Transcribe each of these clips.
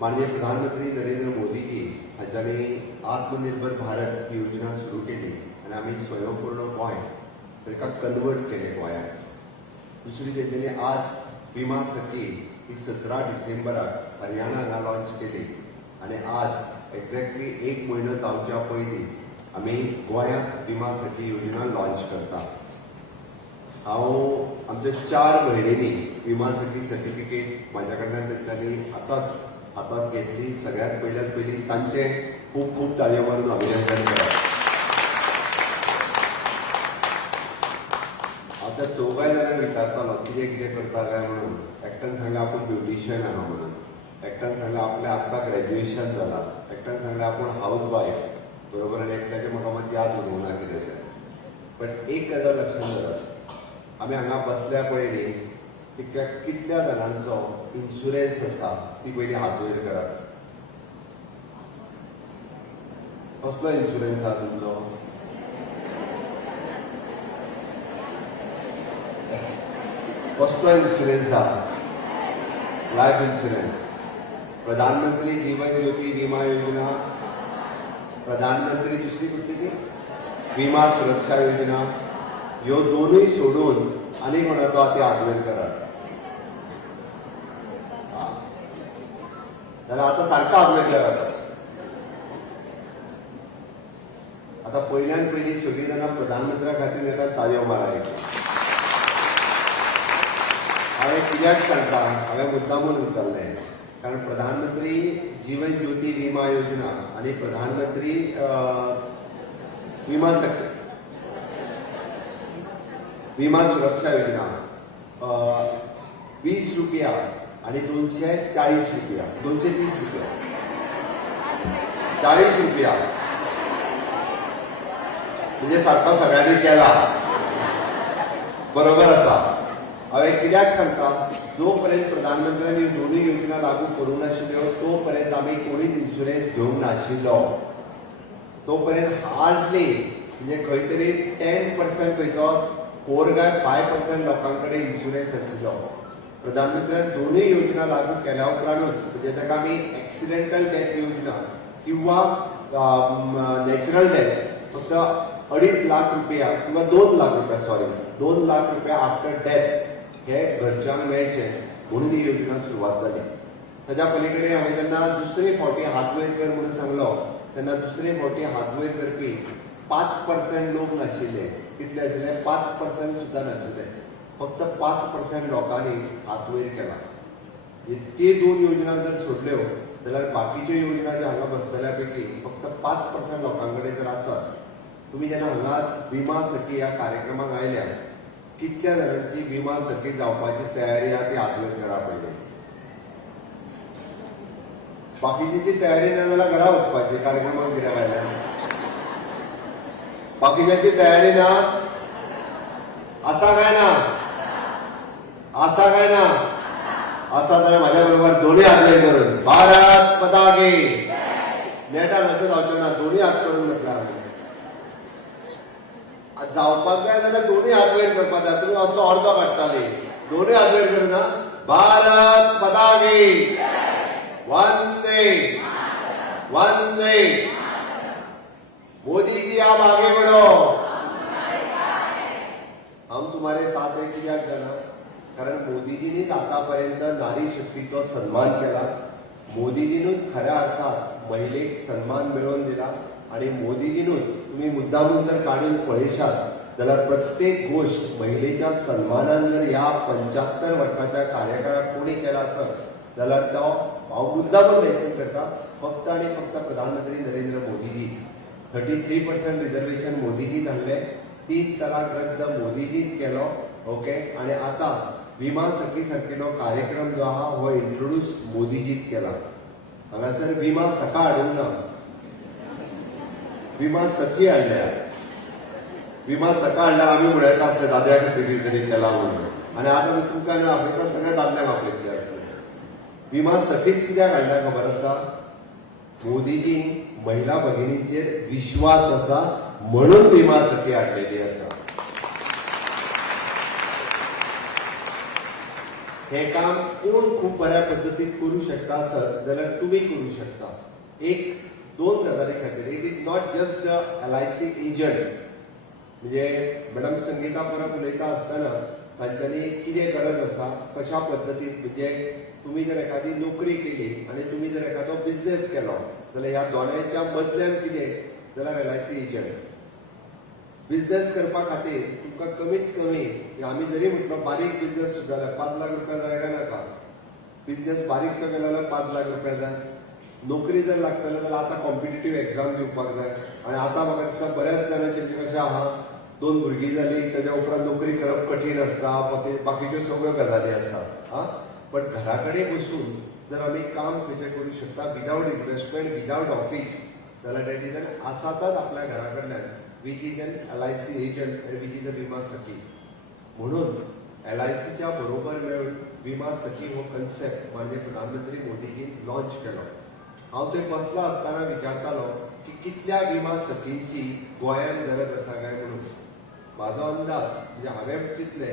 माननीय प्रधानमंत्री नरेंद्र मोदी जी हांच्यानी आत्मनिर्भर भारत ही योजना सुरू केली आणि आम्ही स्वयंपूर्ण गोंय ताका कन्वर्ट केले गोंयांत. दुसरी तेंच्यांनी आज विमा सखी ही 17 डिसेंबराक हरियाणा हांगा लॉन्च केली आणि आज एक्झॅक्टली 1 म्हयनो जावच्या पयलीं आमी गोंयांत विमा सखी योजना लॉन्च करता. हांव आमच्या 4 म्हयन्यांनी विमा सखी सर्टिफिकेट म्हाज्या कडल्यान तेंच्यांनी आतांच हातात घेतली. सगळ्यात पयली तांचे खूब खूब ताळयो मारून अभिनंदन करप. हांव त्या 4 जाणांक विचारतालो कितें कितें करता काय म्हणून. एकट्यान सांगलें आपूण ब्युटिशियन आहा म्हणून, एकट्यान सांगलें आपलें आतां ग्रॅज्युएशन जालां, एकट्यान सांगलें आपूण हाऊस वायफ बरोबर आनी एकट्याचें म्हाका मात याद उरूंक ना कितें तें. बट एक गजाल लक्षांत दवरात, आमी हांगा बसल्या पळय न्ही कितल्या जाणांचो इन्शुरन्स आसा ती पयली हात वयर करात. कसलो इन्शुरन्स आहा तुमचो? कसलो इन्शुरन्स आहा? Life insurance. प्रधानमंत्री जीवन ज्योती विमा योजना, प्रधानमंत्री दुसरी कुठली ती विमा सुरक्षा योजना, ह्यो दोनूय सोडून आनी कोणाचो हाती हात वयर करात. जाल्यार आतां सारको हात वयर करात. आतां पयल्यान पयली सगळीं जाणां प्रधानमंत्र्या खातीर येतात ताळयो मारायक. हांवें कित्याक सांगता, हांवें मुद्दामून उचललें कारण प्रधानमंत्री जीवन ज्योती विमा योजना आणि प्रधानमंत्री विमा सुरक्षा योजना 20 रुपया आणि 240 रुपया 230 रुपया 40 रुपया म्हणजे सारको सगळ्यांनी केला. बरोबर आसा. हांवें कित्याक सांगता, जो पर्यंत प्रधानमंत्र्यांनी दोनूय योजना लागू करूंक नाशिल्ल्यो तो पर्यंत आमी कोणीच इन्शुरन्स घेवंक नाशिल्लो. तो पर्यंत हार्डली म्हणजे खंय तरी 10% खंयचो 4 काय 5% लोकां कडेन इन्शुरन्स आशिल्लो. प्रधानमंत्र्यान दोनूय योजना लागू केल्या उपरांतूच म्हणजे ताका आमी एक्सिडेंटल डेथ योजना किंवा नॅचरल डेथ फक्त 2.5 लाख रुपया किंवा 2 लाख रुपया 2 लाख रुपया आफ्टर डेथ हे घरच्यांक मेळचे म्हणून ही योजना सुरवात जाली. ताच्या पलीकडे हांवें जेन्ना दुसरे फावटी हात वयर कर म्हणून सांगलो तेन्ना दुसरे फावटी हात वयर करपी 5% लोक नाशिल्ले. कितले आशिल्ले? 5% सुद्दां नाशिल्ले. फक्त 5% लोकांनी हात वयर केला. ते 2 योजना जर सोडल्यो जाल्यार बाकीच्यो योजना ज्यो हांगा बसतल्या पैकी फक्त 5% लोकां कडेन जर आसत. तुम्ही जेन्ना हांगा विमा सखी ह्या कार्यक्रमाक आयल्या कितल्या जाणांची विमा सखी जावपाची तयारी आहा ती हात वयर करा पयली. बाकीची तयारी ना जाल्यार घरा वचपाची कार्यक्रमाक कित्याक आयल्या? बाकीच्यांची तयारी ना आसा काय ना? आसा काय ना? आसा जाल्यार म्हाज्या बरोबर दोन्ही हात वयर करून भारत माता की नेटान अशें जावचें ना. दोन्ही हात करून म्हटल्यार जावपाक जाय जाल्यार दोन्ही हात वयर करपाक जाय. तुमी असो अर्थ काडटाले दोन्ही हात वयर करना. भारत माता की वंदे वंदे. मोदी जी आप आगे बढ़ो. हम तुम्हारे साथ है. कित्याक जाणा? कारण मोदीजींनीच आतापर्यंत नारी शक्तीचो सन्मान केला. मोदीजीनूच खऱ्या अर्थात महिलेक सन्मान मिळवून दिला आणि मोदीजीनूच तुम्ही मुद्दामून जर काढून पळयशात जाल्यार प्रत्येक गोष्ट महिलेच्या सन्मानान जर ह्या 75 वर्साच्या कार्यकाळात कोणी केला असत जाल्यार तो हांव मुद्दामून मेन्शन करता फक्त आणि फक्त प्रधानमंत्री नरेंद्र मोदीजी. 33% रिझर्वेशन मोदीजीच हाडले. 30 तलाक रद्द मोदीजीच केलो. ओके. आणि आता विमा सखी सारकेलो कार्यक्रम जो आहा हो इंट्रोड्यूस मोदीजीच केला. हांगासर विमा सखा हाडूंक ना, विमा सखी हाडल्या. विमा सखा हाडल्यार आमी म्हणत आसले दाद्या खातीर तरी केला म्हणून. आनी आतां तुमकां ना आपयता सगळ्या दादल्यांक आपयतले आसले. विमा सखीच कित्याक हाडल्या खबर आसा? मोदीजीन महिला भगिनींचेर विश्वास आसा म्हणून विमा सखी हाडलेली आसा. हे काम कोण खूप बऱ्या पद्धतीत करू शकता आसत जाल्यार तुम्ही करू शकता. एक दोन गजाली खातीर it is not just the LIC agent. म्हणजे मॅडम संगीता परब उलयता आसतना तांच्यांनी कितें गरज आसा कशा पद्दतीन म्हणजे तुम्ही जर एखादी नोकरी केली आणि तुम्ही जर एखादो बिझनेस केलो जाल्यार ह्या दोनांच्या मदल्यान कितें जाल्यार LIC एजंट. बिझनेस करपा खातीर तुमकां कमीत कमी आमी जरी म्हटलो बारीक बिझनेस सुद्दां जाल्यार 5 लाख रुपया जाय काय नाका. बिझनेस बारीकसो केलो जाल्यार 5 लाख रुपया जाय. नोकरी जर लागतले जाल्यार आतां कॉम्पिटिटीव एक्झाम दिवपाक जाय आनी आतां म्हाका दिसता बऱ्याच जाणांचे कशें आहा 2 भुरगीं जालीं तेज्या उपरांत नोकरी करप कठीण आसता बाकीच्यो सगळ्यो गजाली आसा. पण घरा कडेन बसून जर आमी काम खंयचें करूं शकता विदावट इन्व्हेस्टमेंट विदावट ऑफिस जाल्यार डॅट इज एन आसातच आपल्या घरा कडल्यान which is an LIC agent and which is a विमा सखी. म्हणून LICच्या बरोबर मेळून विमा सखी हो कन्सेप्ट माननीय प्रधानमंत्री मोदीजीन लॉन्च केलो. हांव थंय बसलो आसतना विचारतालो की कितल्या विमा सखींची गोंयांत गरज आसा काय म्हणून. म्हाजो अंदाज म्हणजे हांवें चिंतले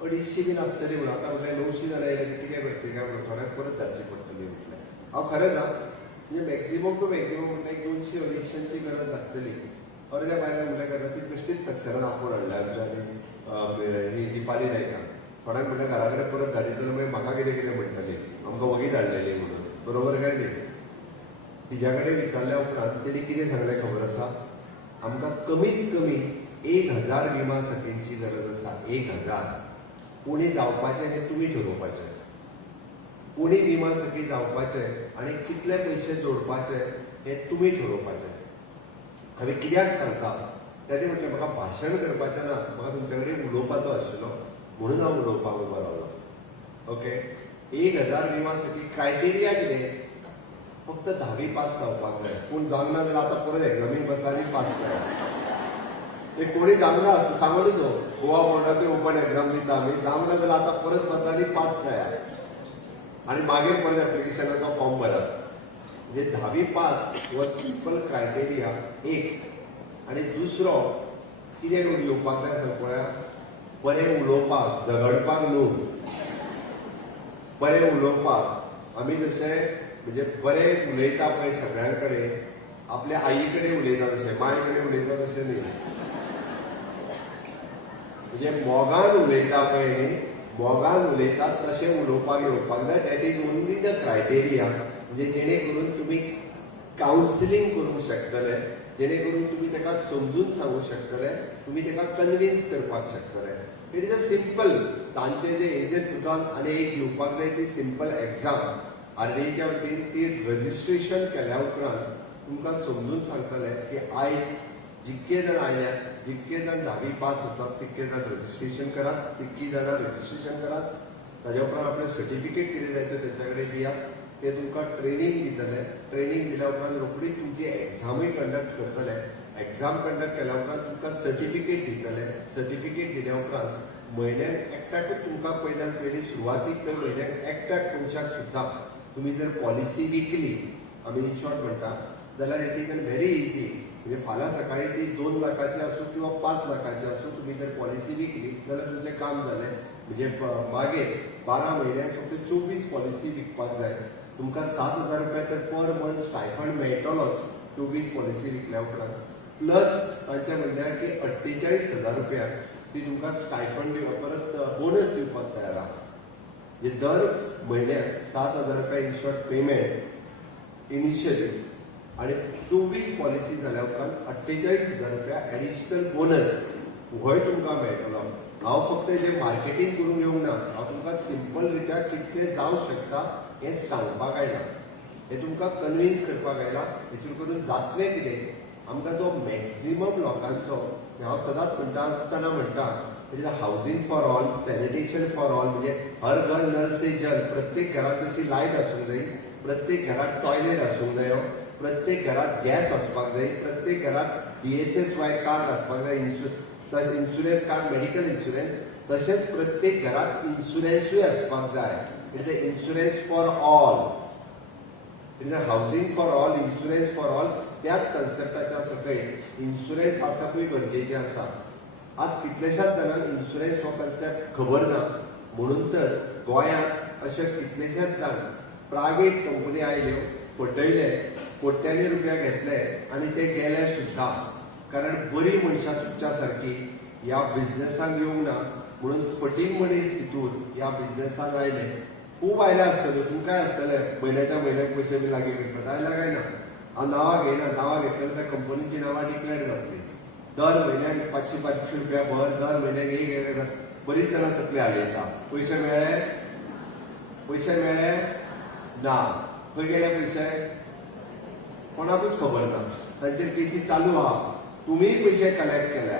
250 बीन आसतली म्हणून. आतां म्हटलें 900 जाल्यार कितें करतली काय म्हणून थोड्याक परत धाडची पडटली म्हटलें. हांव खरेंच म्हणजे मॅक्झिमम टू मॅक्झिमम म्हटलें 200-250ची गरज आसतली. अर्द्या बायलांक म्हटल्यार कदाचित बेश्टीच सक्सेनान आपूण हाडल्या आमच्या ही दिपाली नायकान. थोड्यांक म्हटल्यार घरा कडेन परत धाडीत जाल्यार मागीर म्हाका कितें कितें म्हणटली आमकां वगीच हाडलेली म्हणून. बरोबर काय न्ही. तिच्या कडेन विचारल्या उपरांत तेणी कितें सांगलें खबर आसा. आमकां कमीत कमी 1000 विमा सखींची गरज आसा. 1000. कोणी जावपाचें हें तुमी ठरोवपाचें. कोणी विमा सखी जावपाचें आनी कितले पयशे जोडपाचे हें तुमी ठरोवपाचें. हांवें कित्याक सांगता तेजें म्हटलें म्हाका भाशण करपाचें ना म्हाका तुमचे कडेन उलोवपाचो आशिल्लो म्हणून हांव उलोवपाक उबो रावलो. ओके. 1000 विमा सखी क्रायटेरिया कितें फक्त 10वी पास जावपाक जाय. पूण जावंक ना जाल्यार आतां परत एग्जामीक बसा आनी पास जाय. ते कोणी जावंक ना सांगून न्हू गोवा बोर्डाची ओपन एग्जाम दिता आमी जावंक ना जाल्यार आतां परत बसा आनी पास जाया आनी मागीर परत एप्लिकेशनाचो फॉर्म भरात. म्हणजे 10वी पास हो सिंपल क्रायटेरिया एक. आनी दुसरो कितें येवपाक जाय सांग पळया. बरें उलोवपाक झगडपाक न्हू. बरें उलोवपाक आमी जशें म्हणजे बरें उलयता पळय सगळ्यां कडेन आपल्या आई कडेन उलयता तशें माय कडेन उलयता तशें न्ही. म्हणजे मोगान उलयता पळय न्ही मोगान उलयता तशें उलोवपाक येवपाक जाय. That is only the criteria. म्हणजे जेणे करून तुमी कावन्सिलींग करूंक शकतले. जेणे करून तुमी ताका समजून सांगूंक शकतले. तुमी ताका कन्विन्स करपाक शकतले. इट इज अ सिंपल तांचे जे एजंट सुद्दां आनी एक दिवपाक जाय ती सिंपल एक्झाम. RDAच्या वतीन ती रजिस्ट्रेशन केल्या उपरांत तुमकां समजून सांगतले की आयज जितके जाण आयल्यात जितके जाण 10वी पास आसात तितके जाण रजिस्ट्रेशन करात. तितकी जाणां रजिस्ट्रेशन करात. ताज्या उपरांत आपलें सर्टिफिकेट कितें जाय तें तेंच्या कडेन दियात. ते तुमकां ट्रेनींग दितले. ट्रेनींग दिल्या उपरांत रोखडीच तुमची एक्झामूय कंडक्ट करतले. एक्झाम कंडक्ट केल्या उपरांत तुमकां सर्टिफिकेट दितले. सर्टिफिकेट दिल्या उपरांत म्हयन्याक एकट्याकूच तुमकां पयल्यान पयलीं सुरवातीक तर म्हयन्याक एकट्याक मनशाक सुद्दां तुमी जर पॉलिसी विकली आमी इन शॉर्ट म्हणटा जाल्यार इट इज व्हेरी इजी. म्हणजे फाल्यां सकाळी ती 2 लाखाची आसूं किंवा 5 लाखाची आसूं तुमी जर पॉलिसी विकली जाल्यार तुमचें काम जालें. म्हणजे मागीर 12 म्हयन्याक फक्त 24 पॉलिसी विकपाक जाय. तुमकां 7,000 रुपया तर पर मंथ स्टायफंड मेळटलोच 24 पॉलिसी विकल्या उपरांत. प्लस तांचे म्हणल्यार की 48,000 रुपया ती तुमकां स्टायफंड परत बोनस दिवपाक तयार आहा. म्हणजे दर म्हयन्याक 7,000 रुपया इन शॉर्ट पेमेंट इनिशियली आनी 24 पॉलिसी जाल्या उपरांत 48,000 रुपया एडिशनल बोनस होय तुमकां मेळटलो. हांव फक्त हेजें मार्केटींग करूंक येवंक ना. हांव तुमकां सिंपल रित्या कितलें जावंक शकता हें सांगपाक आयलां. हें तुमकां कन्विन्स करपाक आयलां. हेतून करून जातलें कितें आमकां जो मॅक्झिमम लोकांचो हांव सदांच म्हणटा आसतना म्हणटा it is a housing for all sanitation for all. म्हणजे हर घर नल से जल. प्रत्येक घरात तशी लायट आसूंक जाय. प्रत्येक घरात टॉयलेट आसूंक जायो. प्रत्येक घरात गॅस आसपाक जाय. प्रत्येक घरात DSSY कार्ड आसपाक जाय. Insurance card medical insurance. तशेंच प्रत्येक घरात इन्शुरन्सूय आसपाक जाय. It is a insurance for all. It is a housing for all insurance for all. त्याच कन्सेप्टाच्या सकयल इन्शुरन्स आसपूय गरजेचें आसा. आज कितलेशाच जाणांक इन्शुरन्स हो कन्सेप्ट खबर ना. म्हणून तर गोंयांत अशे कितलेशेच जाण प्रायवेट कंपनी आयल्यो फटयले कोट्यांनी रुपया घेतले आनी ते गेले सुद्दां कारण बरी मनशां तुमच्या सारकी ह्या बिझनेसांक येवंक ना म्हणून फटींग मनीस हितून ह्या बिझनेसांत आयले खूब आयले आसतले तुमकांय आसतले म्हयन्याच्या म्हयन्याक पयशे बी लागीं करतात आयला काय ना हांव नांवां घेयना नांवां घेतलें त्या कंपनीची नांवां डिक्लेअर जातली दर म्हयन्याक 500 रुपया भर दर म्हयन्याक एक बरीच जाणां तकले हालयता पयशे मेळ्ळे ना खंय गेले पयशे कोणाकूच खबर ना तांचेर केसी चालू आहा तुमीय पयशे कलेक्ट केल्या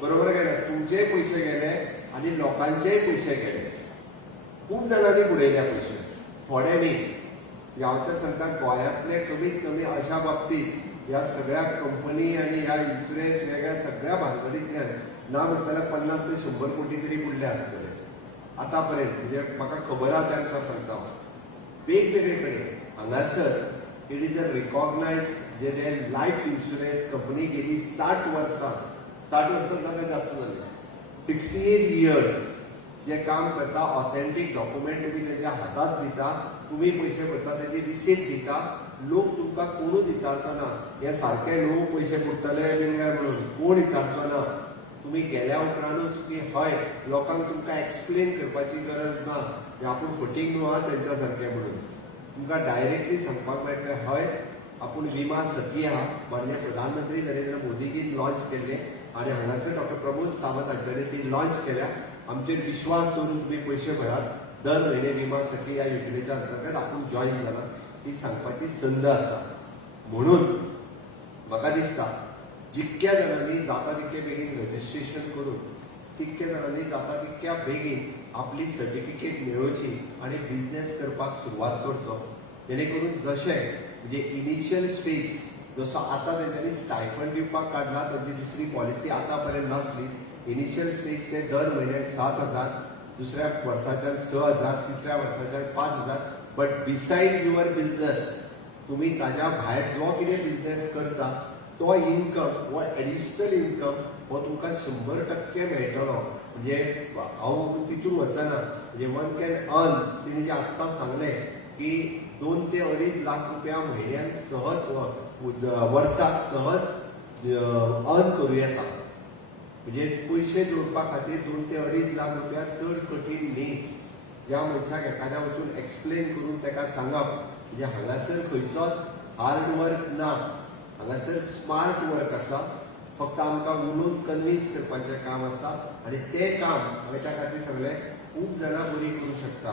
बरोबर काय ना तुमचेय पयशे गेले आनी लोकांचेय पयशे गेले खूब जाणांनी बुडयल्या पयशे थोडे न्ही हांव तर सांगता गोंयांतले कमीत कमी अशा बाबतींत ह्या सगळ्या कंपनी आनी ह्या इन्शुरन्स वेगळ्या सगळ्या भानगडींतल्यान ना म्हणटल्यार 50 ते 100 कोटी तरी बुडले आसतले आतां पर्यंत म्हणजे म्हाका खबर आहा त्या अनुसार सांगता वेगवेगळे कडेन हांगासर इट इज अ रिकॉग्नायज जे लायफ इन्शुरन्स कंपनी गेली 60 वर्सां जाल्यार जास्त जाली 68 इयर्स जे काम करता ऑथेंटीक डॉक्युमेंट तुम्ही त्याच्या हातात दिता तुम्ही पैसे भरता त्याची रिसीप्ट दिता लोक तुमकां कोणूच विचारचो ना हे सारखे लोक पैसे बुडटले बीन काय म्हणून कोण विचारचो ना तुम्ही गेल्या उपरांतूच की हय लोकांक तुमकां एक्सप्लेन करपाची गरज ना की आपूण फटींग न्हू आहा तेंच्या सारकें म्हणून तुमकां डायरेक्टली सांगपाक मेळटलें हय आपूण विमा सखी आहा माननीय प्रधानमंत्री नरेंद्र मोदीजीन लॉन्च केल्ले आनी हांगासर डॉक्टर प्रमोद सावंत हांच्यानी ती लॉन्च केल्या आमचेर विश्वास दवरून तुम्ही पैसे भरात दर म्हयने विमा सखी ह्या योजनेच्या अंतर्गत आपूण जॉईन जाला ही सांगपाची संद आसा म्हणून म्हाका दिसता जितक्या जाणांनी जाता तितके बेगीन रजिस्ट्रेशन करून तितक्या जाणांनी जाता तितक्या बेगीन आपली सर्टिफिकेट मेळोवची आनी बिझनेस करपाक सुरवात करचो जेणे करून जशें म्हणजे इनिशियल स्टेज जसो आतां तेंच्यांनी स्टायफंड दिवपाक काडला ताची दुसरी पॉलिसी आतां पर्यंत नासली इनिशियल स्टेज ते दर म्हयन्याक 7,000 दुसऱ्या वर्साच्यान 6,000 तिसऱ्या वर्साच्यान 5,000 बट बिसायड युअर बिझनेस तुम्ही ताज्या भायर जो कितें बिझनेस करता तो इन्कम हो एडिशनल इन्कम हो तुमकां 100% मेळटलो म्हणजे हांव तितून वचना म्हणजे वन कॅन अर्न तिणे जे आत्तां सांगलें की 2 ते 2.5 लाख रुपया म्हयन्याक सहज वर्साक सहज अर्न करूं येता म्हणजे पयशे जोडपा खातीर 2 ते 2.5 लाख रुपया चड कठीण न्ही ज्या मनशाक एखाद्या वचून एक्सप्लेन करून ताका सांगप म्हणजे हांगासर खंयचोच हार्ड वर्क ना हांगासर स्मार्ट वर्क आसा फक्त आमकां उलोवन कन्विन्स करपाचें काम आसा आनी तें काम हांवें त्या खातीर सांगलें खूब जाणां बरी करूं शकता